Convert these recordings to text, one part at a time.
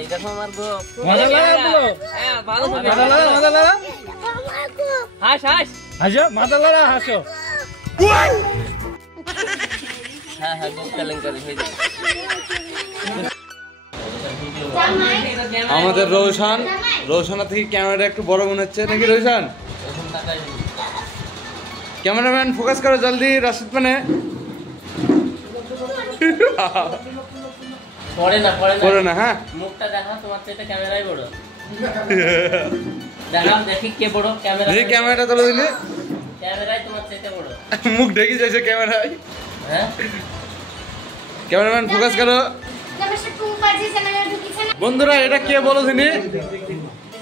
এই দেখো আমার গো মজা লাগা বলো হ্যাঁ ভালো মজা লাগা হাস হাস হাসো মজা লাগা হাসো হ্যাঁ হ্যাঁ গো কেলেঙ্কারি হয়ে যাবে আমাদের রোশানা থেকে ক্যামেরাটা একটু বড় মনে হচ্ছে নাকি রোশান? ক্যামেরাম্যান ফোকাস করো জলদি রাশিদ পানে। পড়ে না হ্যাঁ মুখটা দেখা তোমার চেয়ে ক্যামেরাই বড় দেখাও দেখি কে বড় ক্যামেরা দেখি ক্যামেরাটা তোলো দিলে ক্যামেরাই তোমার চেয়ে বড় মুখ ঢেকে যাচ্ছে ক্যামেরায়। হ্যাঁ ক্যামেরাম্যান ফোকাস করো। বন্ধুরা এটা কে বলো দিনি?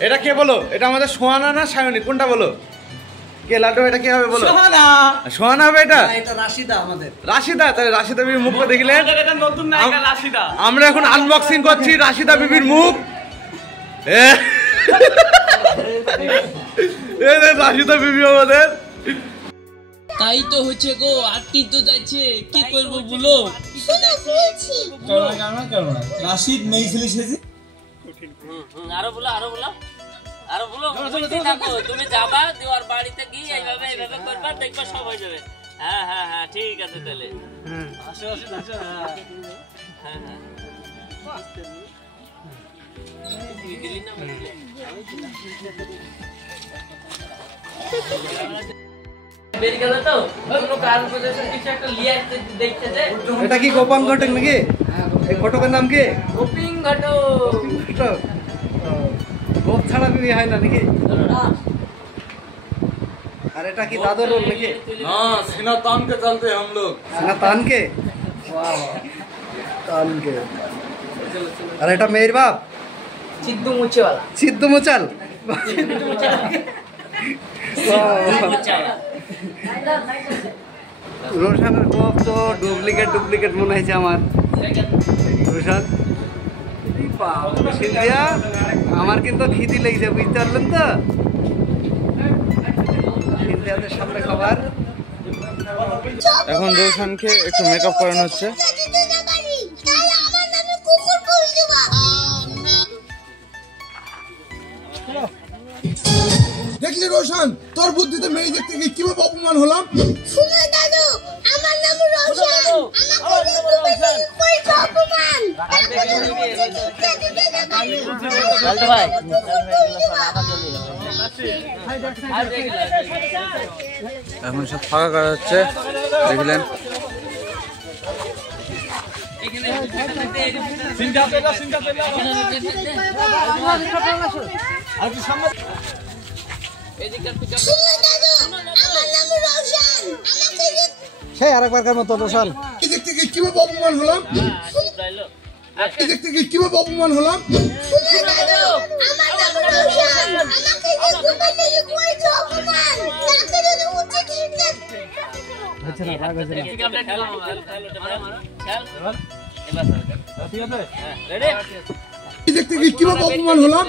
এটা কে বলো? এটা আমাদের সোহানা না সায়নী কোনটা বলো? কে লাটু এটা কি হবে বলো? সোহানা হবে এটা? এটা রাশিদা আমাদের। রাশিদা তাহলে রাশিদা বিবির মুখটা দেখলেন? এটা নতুন নায়িকা রাশিদা। আমরা এখন আনবক্সিং করছি রাশিদা বিবির মুখ। এই যে রাশিদা বিবি আমাদের। তাই তো হচ্ছে গো আটটি তো যাচ্ছে কি করব বলো রাশিদ মেয়ে ছেলে সেজে আরো বলো তুমি যাবা দেওয়ার বাড়িতে গিয়ে এইভাবে করবা দেখবা সব হয়ে যাবে। হ্যাঁ হ্যাঁ হ্যাঁ ঠিক আছে তাহলে হ্যাঁ হ্যাঁ এটা কি গোপাল ঘটক নাকি? এই ঘটকের নাম কি? গোপিং ঘটক গোপ ছাড়া বিবি হয় না নাকি? আর এটা কি দাদর রোল নাকি? না সিনা तान के चलते हम लोग। সিনা তান কে? তান কে। আর এটা মেয়ের বাপ সিদ্ধু মুচেওয়ালা সিদ্ধু মুচাল। রোশানের গোপ তো ডুপ্লিকেট মনে হয়েছে আমার। রোশান সিন্ধিয়া আমার কিন্তু খিদি লেগেছে বুঝতে পারলেন তো? সিন্ধিয়াদের সামনে খাবার। এখন রোশানকে একটু মেকআপ করানো হচ্ছে। দেখলি রোশন তোর বুদ্ধিতে মেয়ে দেখতে গিয়ে কিভাবে অপমান হলাম। শুনো দাদু আমার নাম রোশন আমাকে অপমান ভাই এখন সব ফাঁকা করা হচ্ছে দেখলেন। সেই আরেকবার মতো রোশন দেখতে গিয়ে কিভাবে অপমান হলাম। দেখতে গিয়ে কিভাবে অপমান হলাম। দেখতে গিয়ে কিভাবে অপমান হলাম।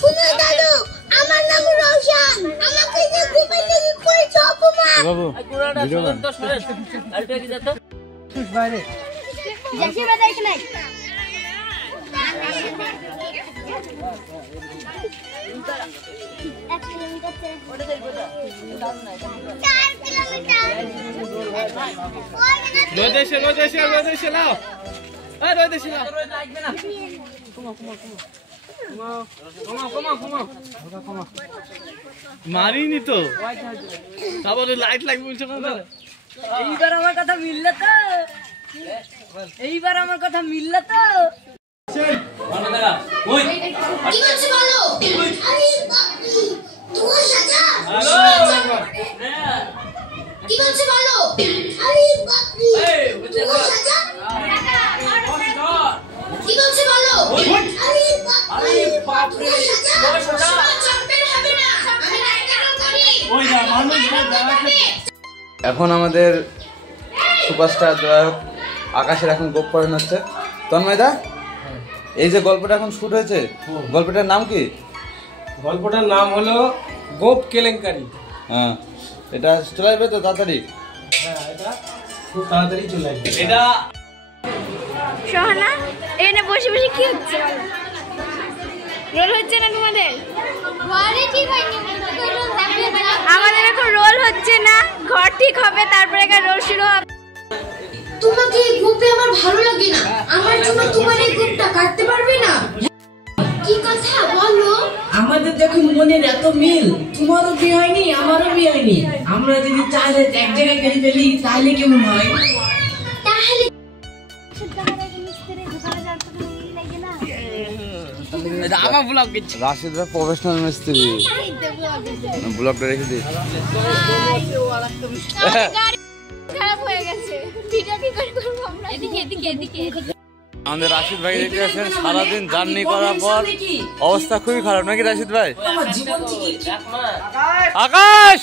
শুনো দাদু আমার নাম রোশন আমাকে যে গোপাল লেগে করেছে অপমান বাবু বাইরে দেখি বা দেখ নাই মারিনি তো তারপরে লাইট লাগবে বলছে না। এইবার আমার কথা মিললে তো কি বলছ বলো আরে বাপরে তোমার সাজা কি বলছ বলো আরে বাপরে তোমার সাজা কি বলছ বলো আরে বাপরে তোমার সাজা চম্পের হবে না আমি নায়িকা করি ওই না মানুষ এখন আমাদের সুপারস্টার আকাশের এখন গোপ করানো হচ্ছে। তন্ময়দা এই যে গল্পটা এখন শুট হয়েছে গল্পটার নাম কি? গল্পটার নাম হলো গোপ কেলেঙ্কারি। হ্যাঁ এটা চলে আসবে তো তাড়াতাড়ি? হ্যাঁ এটা খুব তাড়াতাড়ি চলে আসবে। এটা সোহানা এনে বসে বসে কি হচ্ছে রোল হচ্ছে না তোমাদের? আমাদের এখন রোল হচ্ছে না, ঘর ঠিক হবে তারপরে রোল শুরু হবে। তোমাকে এই গ্রুপে আমার ভালো লাগে না, আমার জন্য তোমার এই গ্রুপটা কাটতে পারবে না? কি কথা বলো? আমাদের দেখুন মনের এত মিল, তোমারও বিয়ে হয়নি আমারও বিয়ে হয়নি, আমরা যদি চাইলে এক জায়গায় গেলে ফেলি তাহলে কেমন হয়? তাহলে আমার ব্লগ দিচ্ছি। রাশিদ ভাই প্রফেশনাল মিস্ত্রি, ব্লগটা রেখে দিই। খারাপ হয়ে গেছে, ভিডিও কি করে করব আমরা? এদিকে এদিকে এদিকে এদিকে। আমাদের রাশিদ ভাই দেখতে আছেন সারাদিন জার্নি করার পর অবস্থা খুবই খারাপ নাকি রাশিদ ভাই? আমার জীবন থেকে আকাশ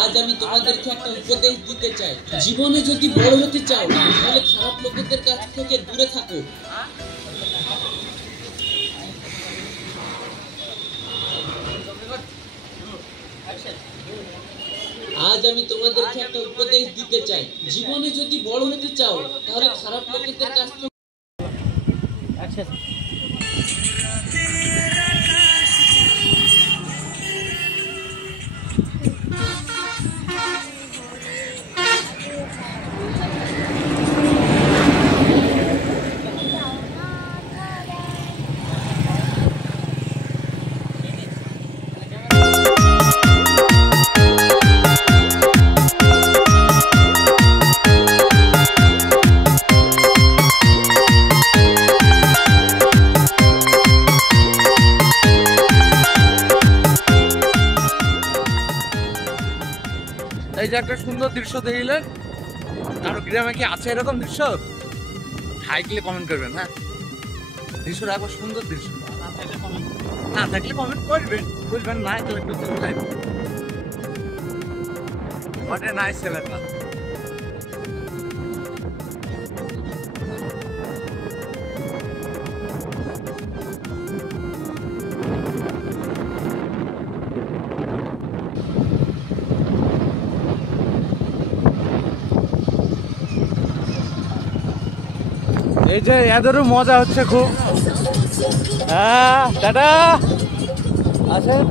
আজ আমি তোমাদেরকে একটা উপদেশ দিতে চাই, জীবনে যদি বড় হতে চাও তাহলে খারাপ লোকেদের কাছ থেকে দূরে থাকো। আজ আমি তোমাদেরকে একটা উপদেশ দিতে চাই, জীবনে যদি বড় হতে চাও তাহলে খারাপ লোকেদের কাছ থেকে এই যে একটা সুন্দর দৃশ্য দেখলেন, আর গ্রামে কি আছে এরকম দৃশ্য? থাকলে কমেন্ট করবেন। হ্যাঁ, দৃশ্যটা একবার সুন্দর দৃশ্য, না থাকলে কমেন্ট করবেন, বলবেন না তো একটু হোয়াট এ নাইস এলাকা। এই যে এদেরও মজা হচ্ছে খুব। হ্যাঁ টাটা, আসেন।